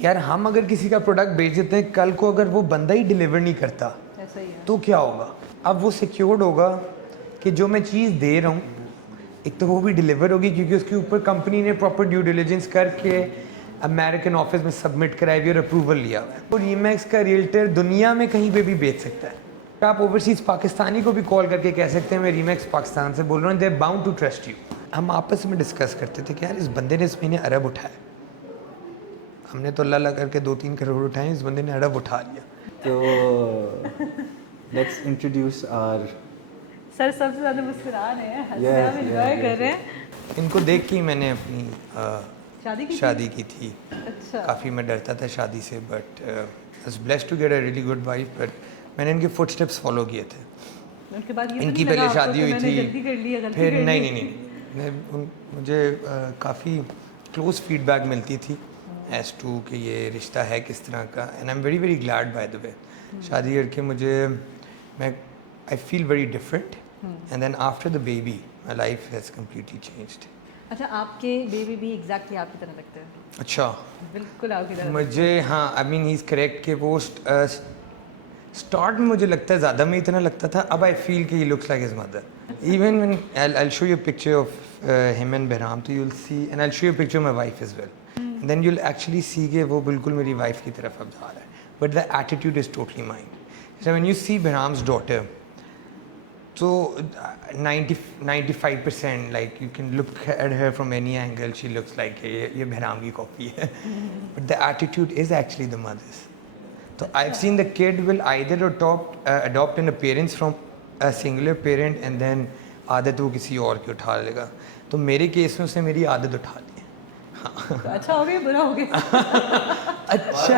कि यार हम अगर किसी का प्रोडक्ट बेच देते हैं, कल को अगर वो बंदा ही डिलीवर नहीं करता ऐसा ही है। तो क्या होगा? अब वो सिक्योर्ड होगा कि जो मैं चीज़ दे रहा हूँ एक तो वो भी डिलीवर होगी, क्योंकि उसके ऊपर कंपनी ने प्रॉपर ड्यू डिलिजेंस करके अमेरिकन ऑफिस में सबमिट कराई हुई और अप्रूवल लिया हुआ है। तो रीमैक्स का रियल्टर दुनिया में कहीं पे भी बेच सकता है। आप ओवरसीज़ पाकिस्तानी को भी कॉल करके कह सकते हैं मैं रीमैक्स पाकिस्तान से बोल रहा हूँ, they are bound to trust you. हम आपस में डिस्कस करते थे कि यार इस बंदे ने इस महीने अरब उठाया, हमने तो अल्लाह करके 2-3 करोड़ उठाए, इस बंदे ने अरब उठा लिया। तो लेट्स इंट्रोड्यूस आवर सर सबसे ज़्यादा मुस्कुरा रहे हैं, हंस रहे हैं, हम एंजॉय कर रहे हैं। इनको देख के ही मैंने अपनी शादी की थी। अच्छा। काफ़ी मैं डरता था शादी से, but was blessed to get a really good wife. But मैंने इनके फुटस्टेप्स फॉलो किए थे। उनके बाद ये तो इनकी नहीं लगा पहले आपको शादी कि हुई मैंने थी, जल्दी कर ली है, गलती फिर कर ली। नहीं, मुझे काफ़ी क्लोज फीडबैक मिलती थी एज टू कि ये रिश्ता है किस तरह का। And I am very very glad by the way. शादी करके मैं I feel very different, and then after the baby my life has completely changed. अच्छा, आपके बेबी भी एग्जैक्टली आपकी तरह लगते हैं। अच्छा, बिल्कुल आपकी तरह। मुझे हाँ, I mean he is correct कि वो स्टार्ट में मुझे लगता है ज़्यादा में इतना लगता था, अब आई फील कि he looks like his mother. Even when I'll show you a picture of him and Behram, तो you'll see, and I'll show you a picture of my wife as well. And then you'll actually see कि वो बिल्कुल मेरी wife की तरफ अब जा रहा है, but the attitude is totally mine. So when you see Behram's daughter, so 95% like you can look at her from any angle, she looks like ये Behram की कॉपी है, but the attitude is actually the mother's. So I've seen the kid will either adopt an appearance from a singular parent and then आदत वो किसी और की उठा लेगा। तो मेरे केस में उसने मेरी आदत उठा ली है। तो अच्छा हो गया, बुरा हो गया? अच्छा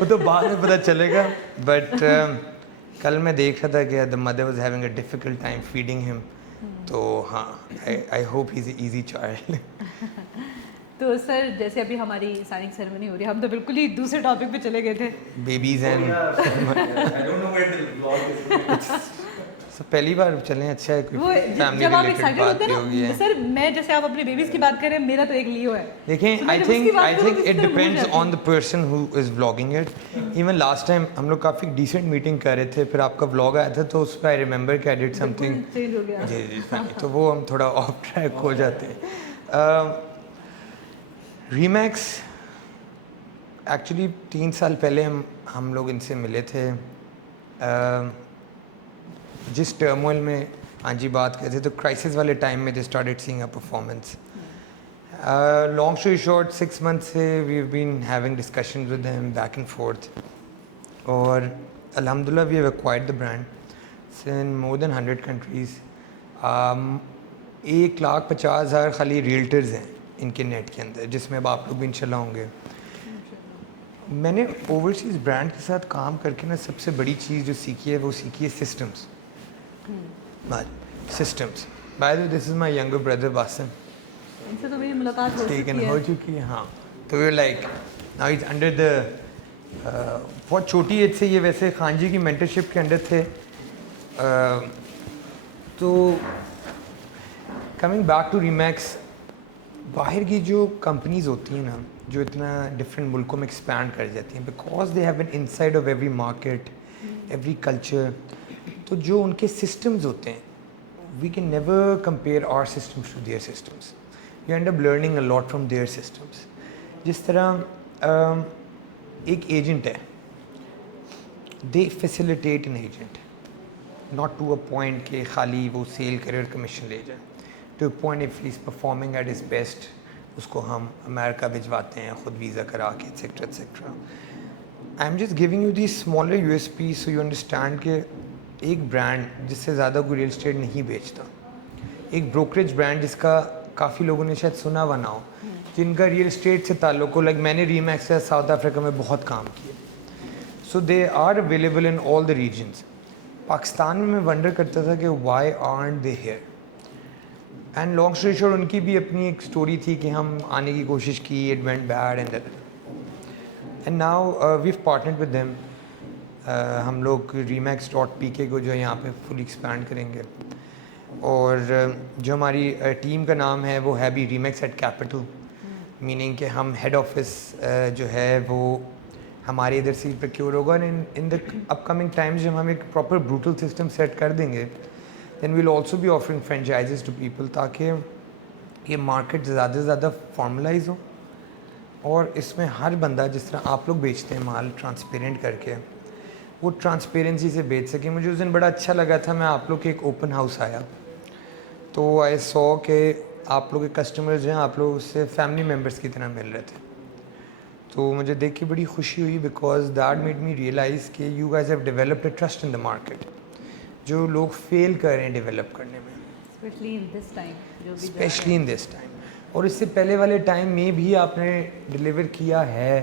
वो तो बाद में पता चलेगा। बट कल मैं देख रहा था कि the mother was having a difficult time feeding him, तो हाँ, I hope he is a easy child. तो सर जैसे अभी हमारी साइनिंग सेरेमनी हो रही है, हम तो बिल्कुल ही दूसरे टॉपिक पे चले गए थे। Babies and I don't know where the vlog is. so, पहली बार चलें, अच्छा है, कोई वो फैमिली जब आप रिलेटेड एक्साइटेड बात होते भी हो गई हैं है। ना सर, मैं जैसे आप अपने बेबीज की बात कर रहे हैं, मेरा तो एक लियो है। देखें, तो मैं आई जब उसकी बात करूं थिंक तो इट इस तरह डिपेंड्स भूल on the person who is vlogging it. Even last time हम लोग काफ़ी डिसेंट मीटिंग कर रहे थे, फिर आपका व्लॉग आया था तो उस पर आई रिमेंबर कि आई डिड समथिंग चेंज हो गया। जी funny, तो वो हम थोड़ा ऑफ ट्रैक हो जाते हैं। रीमैक्स एक्चुअली 3 साल पहले हम लोग इनसे मिले थे। जिस टर्मोइल में हाँ जी बात करते थे, तो क्राइसिस वाले टाइम में they started seeing a performance. Long story short, 6 month से we have been having discussions with them back and forth, और अल्हम्दुलिल्लाह we have acquired the brand in more than 100 countries. 1,50,000 खाली रियल्टर्स हैं इनके net के अंदर, जिसमें अब आप लोग भी इंशाल्लाह होंगे। मैंने ओवरसीज़ ब्रांड के साथ काम करके ना सबसे बड़ी चीज़ जो सीखी है वो सीखी है systems. Systems. By the way, this is my younger brother Wasim. इनसे तो मेरी मुलाकात हो ठीक चुकी है, हो है। चुकी है हाँ। तो we like now is under the बहुत छोटी एज से ये वैसे खान जी की मेंटरशिप के अंडर थे। तो कमिंग बैक टू रीमैक्स, बाहर की जो कंपनीज होती हैं ना, जो इतना डिफरेंट मुल्कों में एक्सपैंड कर जाती हैं, because they have an insight of every market, every culture, तो जो उनके सिस्टम्स होते हैं, we can never compare our systems to their systems. We end up learning a lot from their systems. जिस तरह एक एजेंट है, they facilitate an agent, not to a point के खाली वो सेल करे और कमीशन ले जाए, to a point if he is performing at his best, उसको हम अमेरिका भिजवाते हैं ख़ुद वीज़ा करा के, etcetera etcetera. I am just giving you the smaller USP so you understand के एक ब्रांड जिससे ज़्यादा कोई रियल एस्टेट नहीं बेचता, एक ब्रोकरेज ब्रांड जिसका काफ़ी लोगों ने शायद सुना हुआ ना हो, जिनका रियल एस्टेट से ताल्लुक़ हो, लाइक मैंने रीमैक्स से साउथ अफ्रीका में बहुत काम किया, so they are available in all the regions. Pakistan में मैं वंडर करता था कि why aren't they here, and long story short उनकी भी अपनी एक स्टोरी थी कि हम आने की कोशिश की, it went bad and now we have partnered with them. हम लोग रीमैक्स.pk को जो है यहाँ पे फुल एक्सपैंड करेंगे, और जो हमारी टीम का नाम है वो है भी रीमैक्स एट कैपिटल। मीनिंग कि हम हेड ऑफिस जो है वो हमारे इधर से प्रोक्योर होगा, and in the upcoming times जब हम एक प्रॉपर ब्रूटल सिस्टम सेट कर देंगे then we'll also be offering franchises to people, ताकि ये मार्केट ज़्यादा से ज़्यादा फॉर्मलाइज हो और इसमें हर बंदा जिस तरह आप लोग बेचते हैं माल ट्रांसपेरेंट करके, वो ट्रांसपेरेंसी से बेच सके। मुझे उस दिन बड़ा अच्छा लगा था, मैं आप लोग के एक ओपन हाउस आया तो आई सॉ के आप लोग के कस्टमर्स जो हैं आप लोग उससे फैमिली मेम्बर्स की तरह मिल रहे थे, तो मुझे देख के बड़ी खुशी हुई because that made me realise कि you guys have developed a trust in the market, जो लोग फेल कर रहे हैं डेवलप करने में, स्पेशली इन दिस टाइम, जो भी स्पेशली इन दिस टाइम। और इससे पहले वाले टाइम में भी आपने डिलीवर किया है,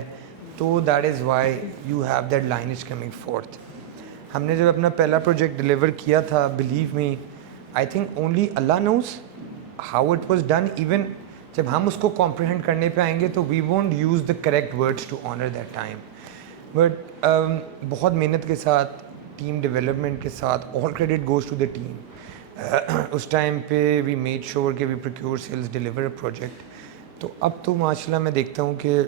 तो that is why you have that lineage coming forth. हमने जब अपना पहला प्रोजेक्ट डिलीवर किया था, believe me, I think only Allah knows how it was done. Even जब हम उसको कॉम्प्रिहेंड करने पे आएंगे तो we won't use the correct words to honour that time, but बहुत मेहनत के साथ, टीम डेवलपमेंट के साथ, all credit goes to the team. उस टाइम पे वी मेड श्योर कि we procure sales deliver a project. तो अब तो माशाल्लाह मैं देखता हूँ कि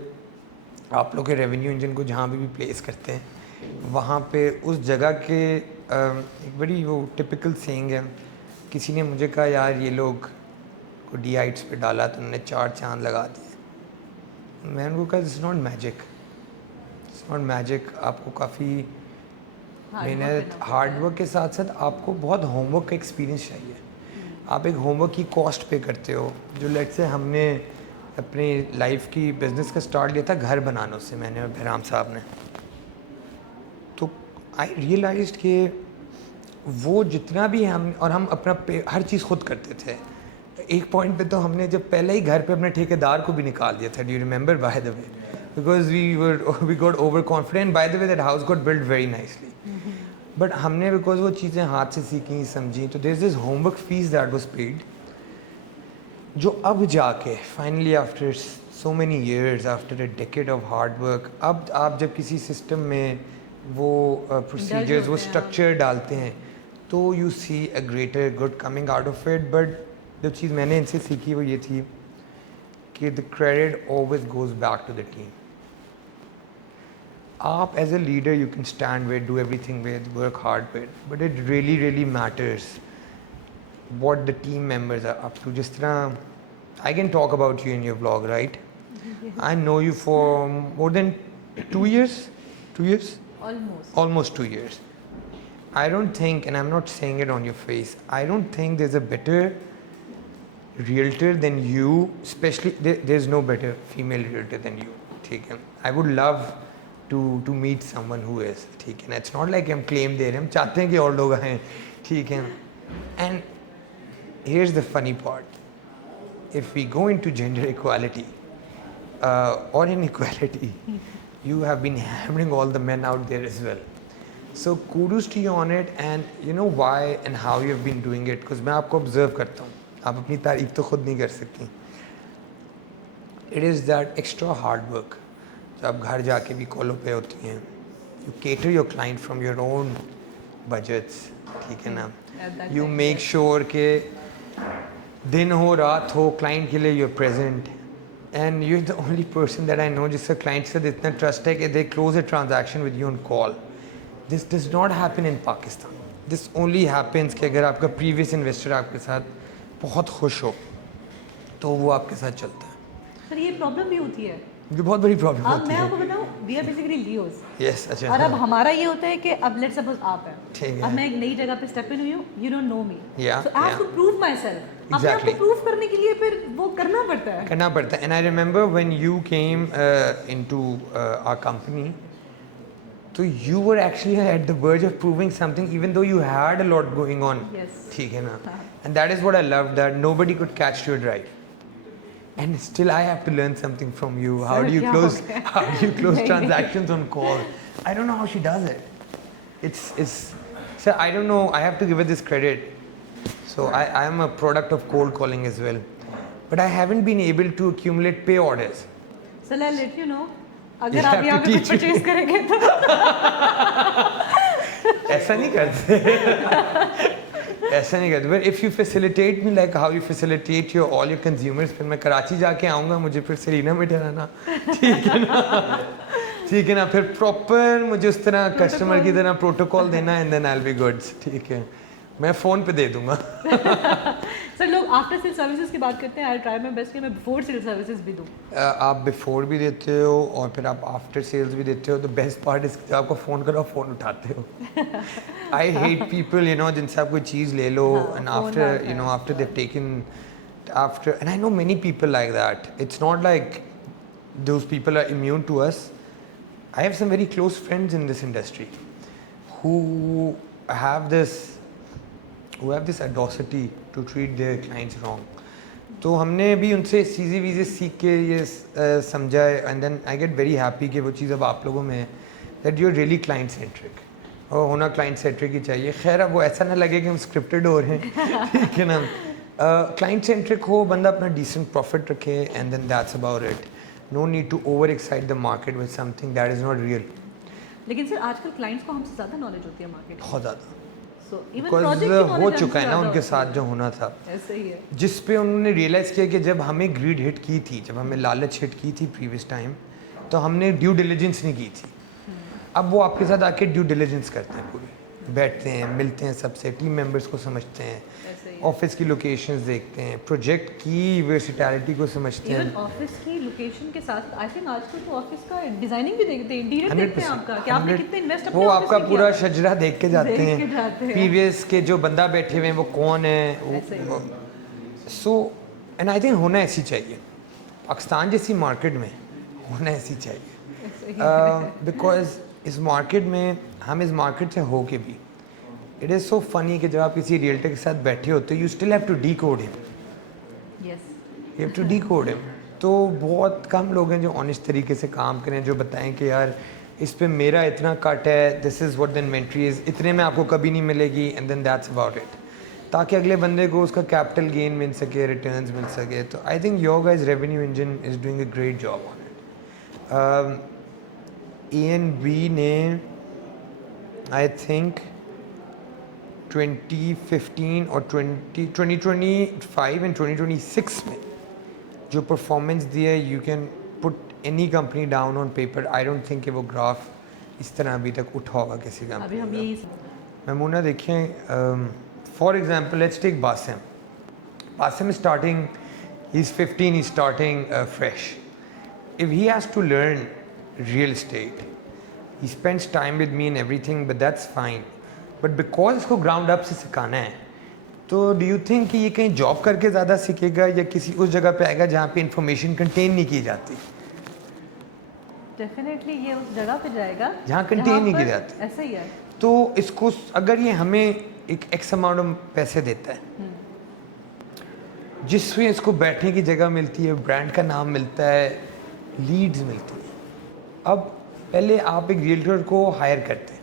आप लोग के रेवेन्यू इंजन को जहाँ भी प्लेस करते हैं वहाँ पे उस जगह के एक बड़ी वो टिपिकल सेइंग है, किसी ने मुझे कहा यार ये लोग को डी आइट्स पे डाला तो उन्होंने 4 चांद लगा दिए। मैंने उनको कहा this is not magic, it's not magic. आपको काफ़ी मेहनत, हार्डवर्क के साथ साथ आपको बहुत होमवर्क का एक्सपीरियंस चाहिए। आप एक होमवर्क की कॉस्ट पे करते हो, जो लेट से हमने अपनी लाइफ की बिज़नेस का स्टार्ट लिया था घर बनाने से, मैंने और बहराम साहब ने। तो आई रियलाइज्ड कि वो जितना भी हम अपना हर चीज़ खुद करते थे। एक पॉइंट पे तो हमने जब पहले ही घर पे अपने ठेकेदार को भी निकाल दिया था, do you remember by the way, because we got over confident. By the way that house got build very nicely, but हमने बिकॉज वो चीज़ें हाथ से सीखी समझी, तो there is this homework fees that was paid, जो अब जाके finally after so many years, after a decade of hard work, अब आप जब किसी सिस्टम में वो प्रोसीजर्स, वो स्ट्रक्चर डालते हैं तो you see a greater good coming out of it. But जो चीज़ मैंने इनसे सीखी वो ये थी कि the credit always goes back to the team. आप as a leader you can stand with, do everything with, work hard with, but it really really matters what the team members are up to. Just I can talk about you in your vlog, right? I know you for more than 2 years. 2 years? Almost 2 years. I don't think, and I'm not saying it on your face, I don't think there's a better realtor than you, especially there's no better female realtor than you. ठीक है? I would love to meet someone who is, ठीक है? It's not like हम claim दे रहे हैं, हम चाहते हैं कि और लोग आएं, ठीक है? And here's the funny part. If we go into gender equality or inequality, you have been hammering all the men out there as well. So kudos to you on it, and you know why and how you have been doing it, because मैं आपको observe करता हूँ, आप अपनी तारीफ तो खुद नहीं कर सकती। It is that extra hard work जब आप घर जाके भी कॉलों पे होती हैं, you cater your client from your own budgets, ठीक है ना? You make sure के दिन हो रात हो क्लाइंट के लिए your present, and you are the only person that I know जिसका क्लाइंट से इतना ट्रस्ट है कि they close a transaction with you on call. This does not happen in Pakistan. This only happens कि अगर आपका प्रीवियस इन्वेस्टर आपके साथ बहुत खुश हो तो वो आपके साथ चलता है। सर ये प्रॉब्लम भी होती है, जो बहुत बड़ी प्रॉब्लम अब होती मैं है। आपको बताऊं, we are basically leos. Yes, अच्छा। और अब हमारा ये होता है कि अब लेट्स सपोज आप हैं, ठीक है। अब मैं एक नई जगह पे स्टेप इन हुई हूँ, you don't know me, Yeah, so I have to prove myself. अपने आप को प्रूव करने के लिए फिर वो करना पड़ता है। And I remember when you came into our company, तो you were actually at the verge of proving something even though you had a lot going on, ठीक है ना? And that is what I love, that nobody could catch your drive. And still I have to learn something from you. How do you close transactions on call? I don't know how she does it. It's so I don't know, I have to give her this credit. So I am a product of cold calling as well. But I haven't been able to accumulate pay orders. So I'll let you know, अगर आप यहाँ पे कुछ purchase करेंगे तो ऐसा नहीं करते। ऐसा नहीं करते, but if you facilitate me like how you facilitate your all your consumers, फिर मैं कराची जाके आऊँगा, मुझे फिर सरीना में ठहराना, ठीक है ना? ठीक है ना? फिर प्रॉपर मुझे उस तरह कस्टमर की तरह प्रोटोकॉल देना, and then I will be goods, ठीक है? मैं फ़ोन पे दे दूँगा। सर लोग आफ्टर सेल सर्विसेज की बात करते हैं, आई ट्राई माय बेस्ट कि मैं बिफोर सेल सर्विसेज भी दूँ। आप बिफोर भी देते हो और फिर आप आफ्टर सेल्स भी देते हो, तो बेस्ट पार्ट इस आपको फ़ोन करो, फ़ोन उठाते हो। I hate people you know जिनसे आप कोई चीज़ ले लो and after you know after they've taken after, and I know many people like that, it's not like those people are immune to us. I have some very close friends in this industry who have this audacity to treat their clients wrong. तो हमने भी उनसे चीज़ें वीज़ें सीख के ये समझा है, and then I get very happy कि वो चीज़ अब आप लोगों में है, that you are really client centric, और होना क्लाइंट सेंट्रिक ही चाहिए. खैर अब वो ऐसा ना लगे कि हम स्क्रिप्टेड हो रहे हैं, ठीक है ना? क्लाइंट सेंट्रिक हो, बंदा अपना डिसेंट प्रॉफिट रखे, and then that's about it. No need to over-excite the market with something that is not real. लेकिन सर आजकल क्लाइंट्स को हमसे ज़्यादा नॉलेज होती है मार्केट, बहुत ज़्यादा. सो इवन Because प्रोजेक्ट हो चुका है ना उनके साथ जो होना था, ऐसे ही है. जिस पे उन्होंने रियलाइज़ किया कि जब हमें ग्रीड हिट की थी, जब हमें लालच हिट की थी प्रीवियस टाइम, तो हमने ड्यू डिलिजेंस नहीं की थी. अब वो आपके साथ आके ड्यू डिलिजेंस करते हैं, पूरी बैठते हैं, मिलते हैं सबसे, टीम मेंबर्स को समझते हैं, ऐसे ही ऑफिस की लोकेशंस देखते हैं, प्रोजेक्ट की वर्सिटैलिटी को समझते इवन हैं. ऑफिस की लोकेशन के साथ आई थिंक आजकल तो ऑफिस का डिजाइनिंग भी देखते हैं, इंटीरियर देखते हैं आपका कि आपने कितने इन्वेस्ट अपने वो ऑफिस आपका में पूरा किया. शजरा देख के जाते देख के जाते हैं, हैं. प्रीवियस के जो बंदा बैठे हुए हैं वो कौन ऐसे है. सो एंड आई थिंक होना ऐसी चाहिए, पाकिस्तान जैसी मार्केट में होना ऐसी चाहिए, ऐसे ही. बिकॉज इस मार्केट में हम इस मार्केट से हो के भी, इट इज़ सो फनी कि जब आप किसी रियल्टर के साथ बैठे होते you still have to decode him, yes you have to decode him. तो बहुत कम लोग हैं जो ऑनेस्ट तरीके से काम करें, जो बताएं कि यार इस पे मेरा इतना कट है, this is what the inventory is, इतने में आपको कभी नहीं मिलेगी, and then that's about it, ताकि अगले बंदे को उसका कैपिटल गेन मिल सके, रिटर्न्स मिल सके. तो I think your guys revenue engine is doing a great job on it. ENB ने आई थिंक 2015 और 2025 एंड 2026 में जो परफॉर्मेंस दी है, you can put any company down on paper. I don't think कि वो ग्राफ इस तरह अभी तक उठा होगा किसी अभी कंपनी हम का. यही मैमूना देखें, for example let's take Basim. Basim is starting, he is 15, he is starting fresh. If he has to learn real estate, he spends time with me and everything, but that's fine. But because इसको ground up से सिखाना है, तो do you think कि ये कहीं job करके ज़्यादा सीखेगा या किसी उस जगह पे आएगा जहाँ पे इंफॉर्मेशन कंटेन नहीं की जाती, डेफिनेटली ये उस जगह पे जाएगा जहाँ कंटेन नहीं की पर जाती. ऐसा ही है. तो इसको अगर ये हमें एक एक्स अमाउंट ऑफ पैसे देता है, जिसमें इसको बैठने की जगह मिलती है, ब्रांड का नाम मिलता है, लीड्स मिलती हैं. अब पहले आप एक रियल्टर को हायर करते हैं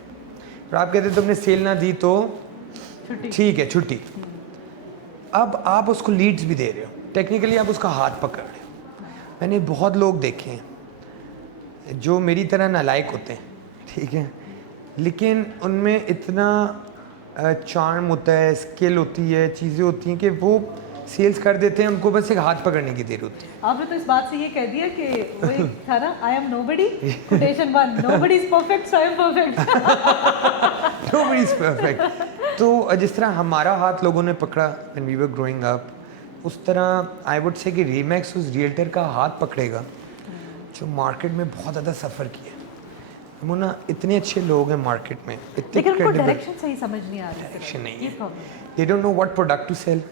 और आप कहते हैं तुमने सेल ना दी तो ठीक है छुट्टी. अब आप उसको लीड्स भी दे रहे हो, टेक्निकली आप उसका हाथ पकड़ रहे हो. मैंने बहुत लोग देखे हैं जो मेरी तरह नालायक होते हैं, ठीक है, लेकिन उनमें इतना चार्म होता है, स्किल होती है, चीज़ें होती हैं कि वो सेल्स कर देते हैं, उनको बस एक हाथ पकड़ने की देर होती है. आपने तो इस बात से ये कह दिया कि वो एक था ना, I am nobody, quotation 1, nobody is perfect so I am perfect. Nobody is perfect. तो जिस तरह हमारा हाथ लोगों ने पकड़ा when we were growing up, उस तरह आई वुड से कि रीमैक्स उस रियल्टर का हाथ पकड़ेगा जो मार्केट में बहुत ज़्यादा सफ़र किया. मुन्ना इतने अच्छे लोग हैं मार्केट में, इतने लेकिन उनको credible, डायरेक्शन सही समझ नहीं आ रही. डायरेक्शन नहीं ये है, problem. They don't know what product to sell,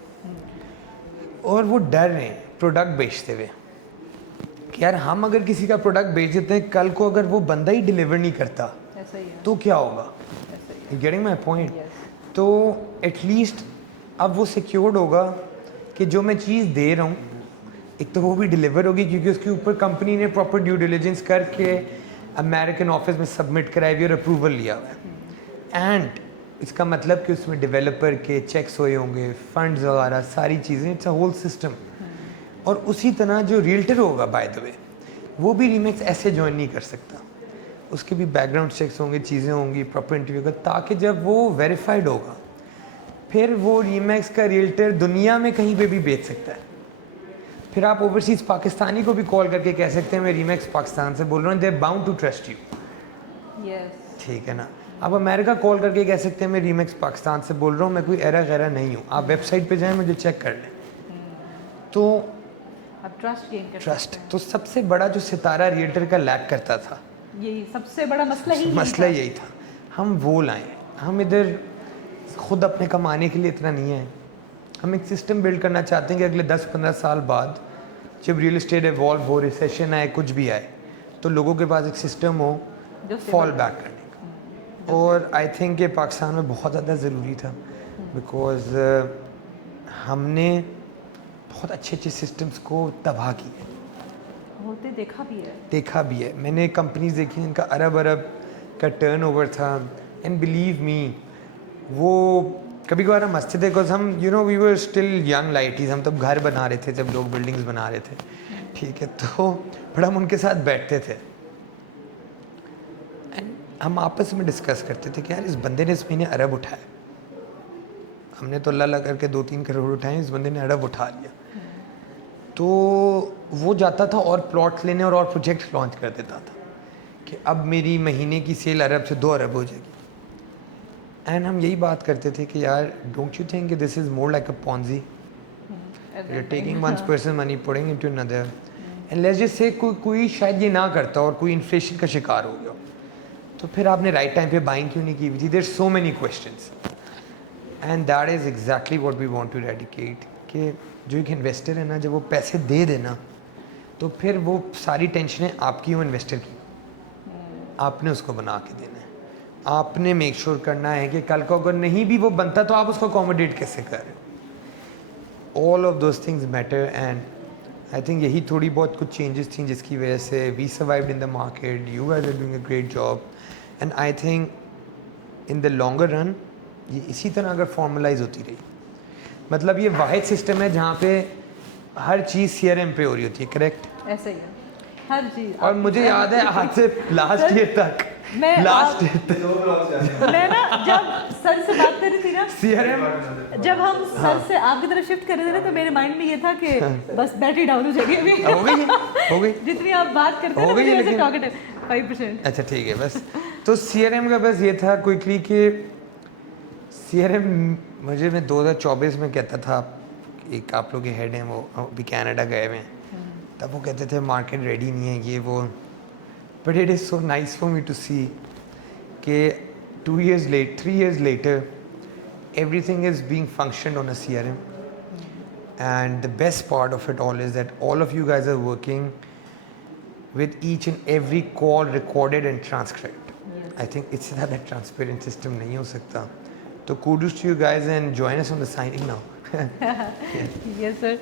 और वो डर रहे हैं प्रोडक्ट बेचते हुए कि यार हम अगर किसी का प्रोडक्ट बेच देते हैं, कल को अगर वो बंदा ही डिलीवर नहीं करता ऐसा ही है. तो क्या होगा. ऐसा ही है. You getting my point. Yes. तो एटलीस्ट अब वो सिक्योर्ड होगा कि जो मैं चीज़ दे रहा हूँ, एक तो वो भी डिलीवर होगी क्योंकि उसके ऊपर कंपनी ने प्रॉपर ड्यू डिलिजेंस करके अमेरिकन ऑफिस में सबमिट कराई और अप्रूवल लिया हुआ है. एंड इसका मतलब कि उसमें डेवलपर के चेक्स हुए होंगे, फंड्स वगैरह सारी चीज़ें, इट्स अ होल सिस्टम. और उसी तरह जो रियल्टर होगा बाय द वे, वो भी रीमेक्स ऐसे ज्वाइन नहीं कर सकता. उसके भी बैकग्राउंड चेक्स होंगे, चीज़ें होंगी, प्रॉपर इंटरव्यू का, ताकि जब वो वेरीफाइड होगा फिर वो रीमैक्स का रियल्टर दुनिया में कहीं पे भी बेच सकता है। फिर आप ओवरसीज़ पाकिस्तानी को भी कॉल करके कह सकते हैं मैं रीमैक्स पाकिस्तान से बोल रहा हूँ, they are bound to trust you. Yes ठीक है ना। आप अमेरिका कॉल करके कह सकते हैं मैं रीमैक्स पाकिस्तान से बोल रहा हूँ, मैं कोई एरा गैरा नहीं हूँ, आप वेबसाइट पे जाएं मुझे चेक कर लें। तो अब ट्रस्ट गेन कर ट्रस्ट सकते तो सबसे बड़ा जो सितारा रियल्टर का लैक करता था, हैं। यही सबसे बड़ा मसला ही मसला था। यही था। हम वो लाए, हम इधर खुद अपने कमाने के लिए इतना नहीं है, हम एक सिस्टम बिल्ड करना चाहते हैं कि अगले 10-15 साल बाद जब रियल एस्टेट एवॉल्व हो, रिसेशन आए, कुछ भी आए, तो लोगों के पास एक सिस्टम हो जो फॉल बैक करने का। और आई थिंक ये पाकिस्तान में बहुत ज़्यादा ज़रूरी था, बिकॉज हमने बहुत अच्छे अच्छे सिस्टम्स को तबाह किया, होते देखा भी है। मैंने कंपनीज देखी इनका अरब का टर्नओवर था, एंड बिलीव मी वो कभी कभार हम हंसते थे, बिकॉज हम वी वर स्टिल यंग लाइटीज, हम तब घर बना रहे थे जब लोग बिल्डिंग्स बना रहे थे, ठीक है, तो बड़ा हम उनके साथ बैठते थे एंड हम आपस में डिस्कस करते थे कि यार इस बंदे ने इस महीने अरब उठाया, हमने तो अल्लाह करके 2-3 करोड़ उठाए, इस बंदे ने अरब उठा लिया। तो वो जाता था और प्लॉट्स लेने और प्रोजेक्ट्स लॉन्च कर देता था कि अब मेरी महीने की सेल अरब से 2 अरब हो जाएगी। एंड हम यही बात करते थे कि यार don't you think this is more like a Ponzi, you are taking one person money putting into another, and let's just say कोई शायद ये ना करता और कोई इन्फ्लेशन का शिकार हो गया, तो फिर आपने राइट टाइम पे बाइंग क्यों नहीं की हुई थी? There so many questions, and that is exactly what we want to eradicate कि जो एक इन्वेस्टर है ना, जब वो पैसे दे देना तो फिर वो सारी टेंशनें आपकी हो इन्वेस्टर की, आपने उसको बना के देना है, आपने मेक श्योर करना है कि कल को अगर नहीं भी वो बनता तो आप उसको अकोमोडेट कैसे कर रहे हो। All of those things matter, and I think यही थोड़ी बहुत कुछ चेंजेस थी जिसकी वजह से we survived in the market, you guys are doing a great job, and I think in the longer run ये इसी तरह अगर फॉर्मलाइज होती रही, मतलब ये वाहिद सिस्टम है जहाँ पे हर चीज़ CRM पे हो रही होती है, करेक्ट? ऐसे ही है हर चीज। और मुझे याद है आज से लास्ट ईयर तक मैं ना जब सर से बात कर रही थी ना, CRM जब हम सर से आपकी तरफ शिफ्ट कर रहे थे ना, तो मेरे माइंड में ये था कि बस बैटरी डाउन हो जाएगी अभी। हो गई जितनी आप बात करते हैं हो ना, गई, मुझे ऐसे लेकिन- टॉकेटिव 5%। अच्छा ठीक है बस। तो CRM का बस ये था क्विकली कि CRM मुझे मैं 2024 में कहता था, एक आप लोग के हेड हैं वो अभी कनाडा गए हुए हैं, तब वो कहते थे मार्केट रेडी नहीं है ये वो, but it is so nice for me to see कि 3 years later everything is being functioned on a CRM, and the best part of it all is that all of you guys are working with each and every call recorded and transcribed. I think it's that transparent system नहीं हो सकता, तो kudos to you guys and join us on the signing now. Yes sir.